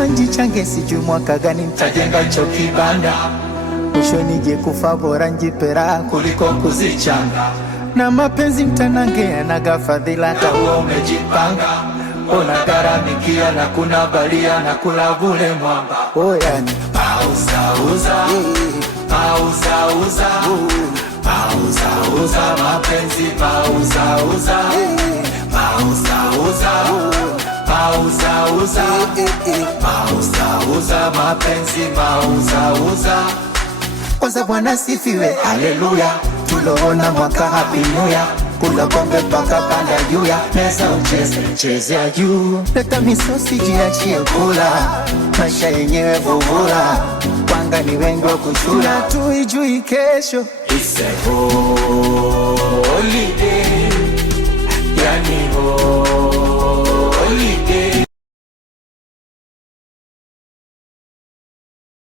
Nikasema njichange, sijui mwaka gani nitajenga cho kibanda, mwisho nije kufa bora njipera kuliko kuzichanga. Na mapenzi mtanange yanaga fadhila, hata huwa umejipanga. Ona garamikia na kuna balia na kula bule mwamba. Yani pauzauza, pauzauza, pauzauza mapenzi, pauzauza, pauzauza, pauzauza, pauzauza mapenzi, pauzauza. Kwanza Bwana sifiwe, haleluya, tuloona mwaka happy new year. Kula kombe paka panda juu ya meza, ucheze ya juu. Leta misosi jiachie kula, maisha yenyewe vuvula. Wanga ni wengi wa kuchula, tuijui kesho. It's a holiday, yani holiday.